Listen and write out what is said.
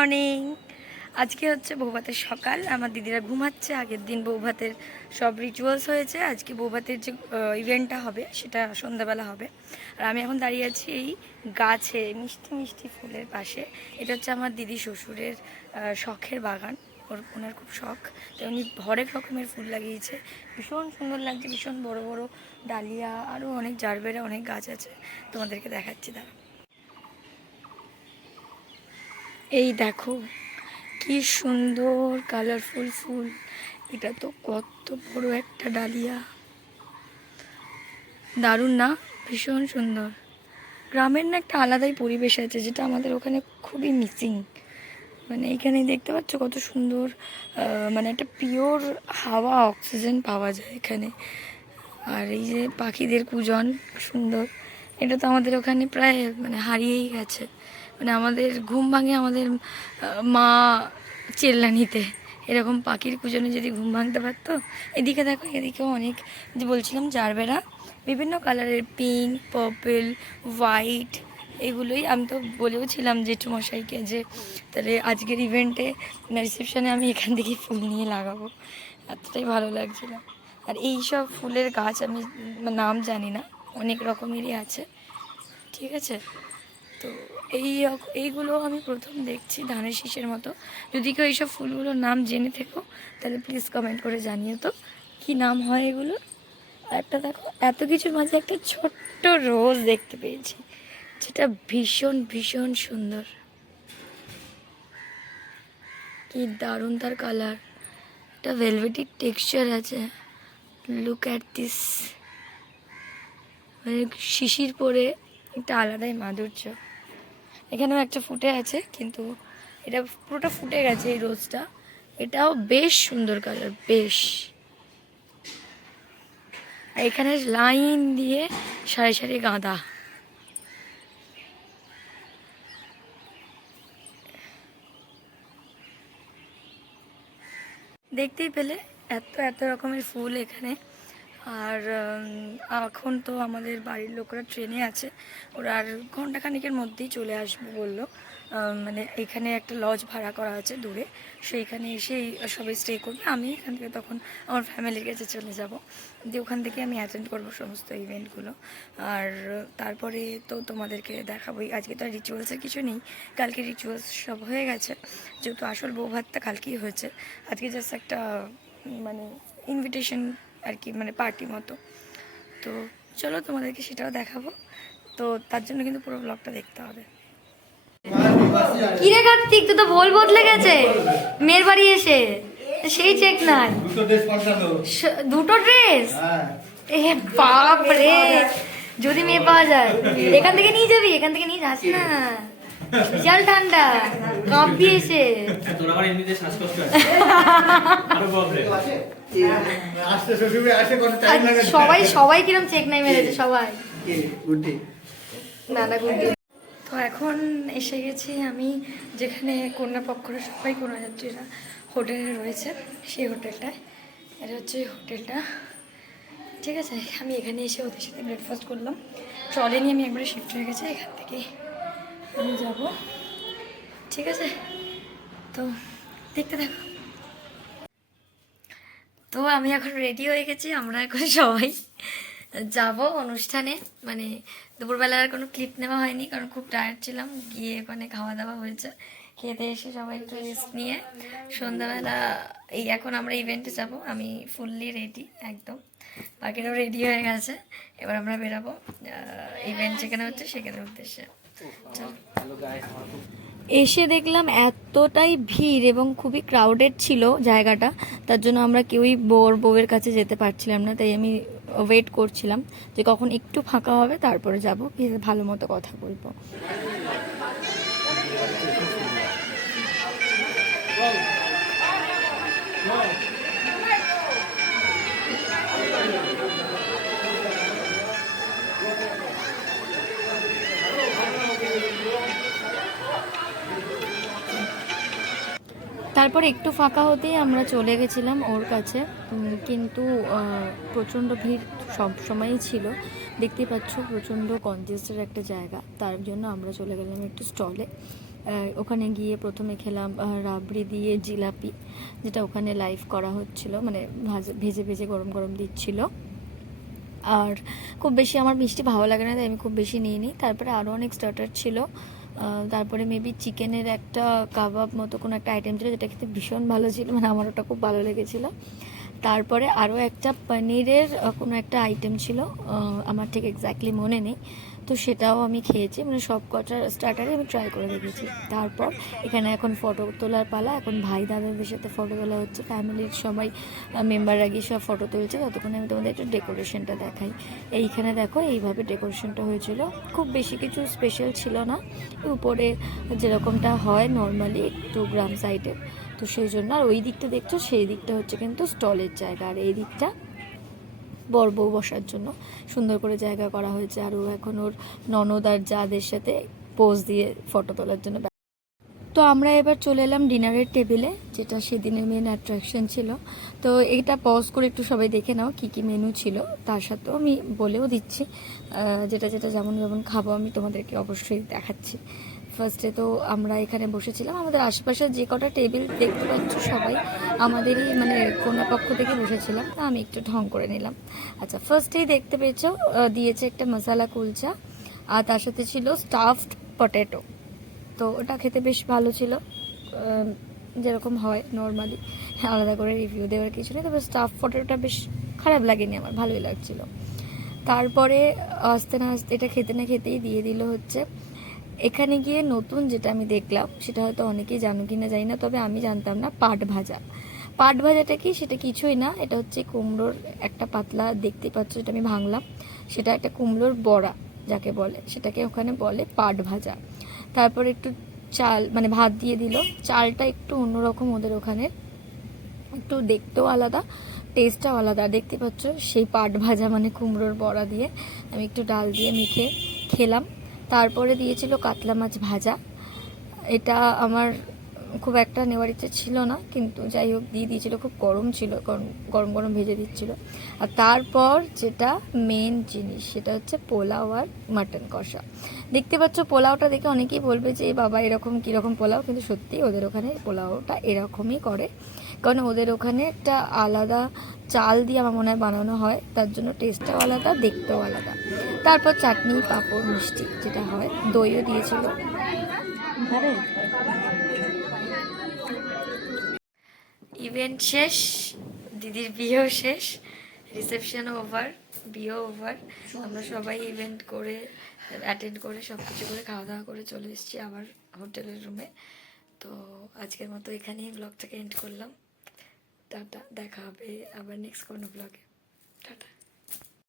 Morning. আজকে হচ্ছে বৌভাতের সকাল। আমার দিদিরা ঘুমাচ্ছে। আগের দিন বৌভাতের সব রিচুয়ালস হয়েছে। আজকে বৌভাতের যে ইভেন্টটা হবে সেটা সন্ধ্যাবেলা হবে। আর আমি এখন দাঁড়িয়ে আছি এই গাছে, মিষ্টি মিষ্টি ফুলের পাশে। এটা হচ্ছে আমার দিদি শ্বশুরের শখের বাগান। ওনার খুব শখ, তো উনি হরেক রকমের ফুল লাগিয়েছে। ভীষণ সুন্দর লাগছে, ভীষণ বড় বড় ডালিয়া, আরও অনেক জারবেরা, অনেক গাছ আছে। তোমাদেরকে দেখাচ্ছি দাঁড়া। এই দেখো কি সুন্দর কালারফুল ফুল। এটা তো কত বড় একটা ডালিয়া, দারুণ না? ভীষণ সুন্দর। গ্রামের না একটা আলাদাই পরিবেশ আছে, যেটা আমাদের ওখানে খুবই মিসিং। মানে এখানে দেখতে পাচ্ছ কত সুন্দর, মানে একটা পিওর হাওয়া, অক্সিজেন পাওয়া যায় এখানে। আর এই যে পাখিদের কুজন সুন্দর, এটা তো আমাদের ওখানে প্রায় মানে হারিয়েই গেছে। মানে আমাদের ঘুম ভাঙে আমাদের মা চেল্লানিতে। এরকম পাখির কুজনে যদি ঘুম ভাঙতে পারতো। এদিকে দেখো, এদিকেও অনেক, যে বলছিলাম জারবেরা, বিভিন্ন কালারের, পিঙ্ক, পার্পল, হোয়াইট, এগুলোই। আমি তো বলেও ছিলাম জেঠুমশাইকে যে তাহলে আজকের ইভেন্টে রিসেপশনে আমি এখান থেকেই ফুল নিয়ে লাগাবো। এতটাই ভালো লাগছিলো। আর এই সব ফুলের গাছ আমি নাম জানি না, অনেক রকমেরই আছে, ঠিক আছে? তো এইগুলো আমি প্রথম দেখছি, ধানের শীষের মতো। যদি কেউ এইসব ফুলগুলোর নাম জেনে থেকো তাহলে প্লিজ কমেন্ট করে জানিও তো কী নাম হয় এগুলো। একটা দেখো, এত কিছুর মাঝে একটা ছোট্ট রোজ দেখতে পেয়েছি, যেটা ভীষণ ভীষণ সুন্দর। কি দারুণ তার কালার, একটা ভেলভেটি টেক্সচার আছে। Look at this. মানে শিশির পরে একটা আলাদাই মাধুর্য। এখানেও একটা ফুটে আছে, কিন্তু এটা পুরোটা ফুটে গেছে এই রোজটা। এটাও বেশ সুন্দর কালার, বেশ। আর এখানে লাইন দিয়ে সারি সারি গাঁদা। দেখতেই পেলে এত এত রকমের ফুল এখানে। আর এখন তো আমাদের বাড়ির লোকরা ট্রেনে আছে, ওরা আর ঘন্টাখানেকের মধ্যেই চলে আসবে বললো। মানে এখানে একটা লজ ভাড়া করা আছে দূরে, সেইখানে এসেই সবাই স্টে করবে। আমি এখান থেকে তখন আমার ফ্যামিলির কাছে চলে যাব, দিয়ে ওখান থেকে আমি অ্যাটেন্ড করবো সমস্ত ইভেন্টগুলো। আর তারপরে তো তোমাদেরকে দেখাবোই। আজকে তো আর রিচুয়ালসের কিছু নেই, কালকে রিচুয়ালস সব হয়ে গেছে, যেহেতু আসল বৌভাতটা কালকেই হয়েছে। আজকে জাস্ট একটা মানে ইনভিটেশন আর কি, মানে পার্টি মতো। তো চলো তোমাদেরকে সেটাও দেখাবো। তো তার জন্য কিন্তু পুরো ব্লগটা দেখতে হবে। কিরে কার্তিক, তুই তো ভোল বদলে গেছে মেয়ের বাড়ি এসে, সেই চেক নাই। দুটো ড্রেস? এ বাপ রে, যদি মেয়ে পাওয়া যায় এখান থেকে নিয়ে যাবি, এখান থেকে নিয়ে যাস না, বিশাল ঠান্ডা, কাঁপবি এসে। সবাই সবাই কিরম চেক নাই মেরেছে সবাই। না না, গুড। তো এখন এসে গেছি আমি যেখানে কন্যা পক্ষরা সবাই কন্যাযাত্রীরা হোটেলে রয়েছে, সেই হোটেলটায়। এটা হচ্ছে হোটেলটা, ঠিক আছে? আমি এখানে এসে ওদের সাথে ব্রেকফাস্ট করলাম। ট্রলে নিয়ে আমি একবারে শিফট হয়ে গেছি, এখান থেকে আমি যাব, ঠিক আছে? তো দেখতে থাকো। তো আমি এখন রেডি হয়ে গেছি, আমরা এখন সবাই যাব অনুষ্ঠানে। মানে দুপুরবেলার কোনো ক্লিপ নেওয়া হয়নি, কারণ খুব টায়ার্ড ছিলাম। গিয়ে ওখানে খাওয়া দাওয়া হয়েছে, খেতে এসে সবাই একটু রেস্ট নিয়ে সন্ধ্যাবেলা এই এখন আমরা ইভেন্টে যাব। আমি ফুললি রেডি একদম, বাকিরাও রেডি হয়ে গেছে। এবার আমরা বেরাবো ইভেন্ট যেখানে হচ্ছে সেখানের উদ্দেশ্যে। এসে দেখলাম এতটাই ভিড় এবং খুবই ক্রাউডেড ছিল জায়গাটা, তার জন্য আমরা কেউই বউয়ের কাছে যেতে পারছিলাম না। তাই আমি ওয়েট করছিলাম যে কখন একটু ফাঁকা হবে তারপরে যাবো, ভালো মতো কথা বলবো। তারপর একটু ফাঁকা হতেই আমরা চলে গেছিলাম ওর কাছে, কিন্তু প্রচণ্ড ভিড় সব সময়ই ছিল। দেখতেই পাচ্ছ প্রচণ্ড কনজেস্টেড একটা জায়গা, তার জন্য আমরা চলে গেলাম একটু স্টলে। ওখানে গিয়ে প্রথমে খেলাম রাবড়ি দিয়ে জিলাপি, যেটা ওখানে লাইভ করা হচ্ছিল, মানে ভেজে ভেজে গরম গরম দিচ্ছিল। আর খুব বেশি আমার মিষ্টি ভালো লাগে না, তাই আমি খুব বেশি নিইনি। তারপরে আরও অনেক স্টার্টার ছিল, তারপরে মেবি চিকেনের একটা কাবাব মতো কোনো একটা আইটেম ছিল, যেটা খেতে ভীষণ ভালো ছিল, মানে আমার ওটা খুব ভালো লেগেছিলো। তারপরে আরও একটা পনিরের কোনো একটা আইটেম ছিল, আমার ঠিক এক্স্যাক্টলি মনে নেই, তো সেটাও আমি খেয়েছি, মানে সব কটা স্টার্টারে আমি ট্রাই করে দেখেছি। তারপর এখানে এখন ফটো তোলার পালা, এখন ভাই দাদাদের সাথে ফটো তোলা হচ্ছে, ফ্যামিলির সবাই মেম্বাররা গিয়ে সব ফটো তুলছে। ততক্ষণে আমি তোমাদের একটু ডেকোরেশনটা দেখাই। এইখানে দেখো এইভাবে ডেকোরেশনটা হয়েছিল, খুব বেশি কিছু স্পেশাল ছিল না, উপরে যেরকমটা হয় নর্মালি একটু গ্রাম সাইডে, তো সেই জন্য। আর ওই দিকটা দেখছো, সেই দিকটা হচ্ছে কিন্তু স্টলের জায়গা, আর এই দিকটা বর বউ বসার জন্য সুন্দর করে জায়গা করা হয়েছে। আর ও এখন ওর ননদ আর যাদের সাথে পোজ দিয়ে ফটো তোলার জন্য। তো আমরা এবার চলে এলাম ডিনারের টেবিলে, যেটা সেদিনের মেন অ্যাট্রাকশন ছিল। তো এইটা পজ করে একটু সবাই দেখে নাও কী কী মেনু ছিল, তার সাথেও আমি বলেও দিচ্ছি যেটা যেটা যেমন যেমন খাবো আমি তোমাদেরকে অবশ্যই দেখাচ্ছি। ফার্স্টে তো আমরা এখানে বসেছিলাম, আমাদের আশেপাশে যে কটা টেবিল দেখতে পাচ্ছ সবাই আমাদেরই মানে কোনা পক্ষ থেকে বসেছিলাম, তা আমি একটু ঢং করে নিলাম। আচ্ছা, ফার্স্টেই দেখতে পেয়েছো দিয়েছে একটা মশালা কুলচা, আর তার সাথে ছিল স্টাফড পটেটো। তো ওটা খেতে বেশ ভালো ছিল, যেরকম হয় নর্মালি, আলাদা করে রিভিউ দেওয়ার কিছু নেই। তবে স্টাফ পটেটোটা বেশ খারাপ লাগেনি আমার, ভালোই লাগছিলো। তারপরে আস্তে না আস্তে এটা খেতে না খেতেই দিয়ে দিল হচ্ছে, এখানে গিয়ে নতুন যেটা আমি দেখলাম, সেটা হয়তো অনেকেই জানো কি না জানি না, তবে আমি জানতাম না, পাট ভাজা। পাট ভাজাটা কি, সেটা কিছুই না, এটা হচ্ছে কুমড়োর একটা পাতলা, দেখতে পাচ্ছ এটা আমি ভাঙলাম, সেটা একটা কুমড়োর বড়া যাকে বলে, সেটাকে ওখানে বলে পাট ভাজা। তারপর একটু চাল মানে ভাত দিয়ে দিল, চালটা একটু অন্যরকম ওদের ওখানে, একটু দেখতেও আলাদা, টেস্টটাও আলাদা। দেখতে পাচ্ছ সেই পাট ভাজা মানে কুমড়োর বড়া দিয়ে আমি একটু ডাল দিয়ে মেখে খেলাম। তারপরে দিয়েছিল কাতলা মাছ ভাজা, এটা আমার খুব একটা নেওয়ার ইচ্ছে ছিল না, কিন্তু যাই হোক দিয়ে দিয়েছিল, খুব গরম ছিল, গরম গরম ভেজে দিচ্ছিল। আর তারপর যেটা মেন জিনিস, সেটা হচ্ছে পোলাও আর মাটন কষা। দেখতে পাচ্ছ পোলাওটা দেখে অনেকেই বলবে যে বাবা এরকম কীরকম পোলাও, কিন্তু সত্যি ওদের ওখানে পোলাওটা এরকমই করে, কারণ ওদের ওখানে একটা আলাদা চাল দিয়ে আমার মনে হয় বানানো হয়, তার জন্য টেস্টটাও আলাদা, দেখতেও আলাদা। তারপর চাটনি, পাঁপড়, মিষ্টি যেটা হয়, দইও দিয়েছিল। ইভেন্ট শেষ, দিদির বিয়েও শেষ, রিসেপশনও ওভার, বিয়েও ওভার। আমরা সবাই ইভেন্ট করে অ্যাটেন্ড করে সব কিছু করে খাওয়া দাওয়া করে চলে এসেছি আবার হোটেলের রুমে। তো আজকের মতো এখানেই ব্লগটাকে এন্ড করলাম। টাটা, দেখা হবে আবার নেক্সট কোনো ব্লগে।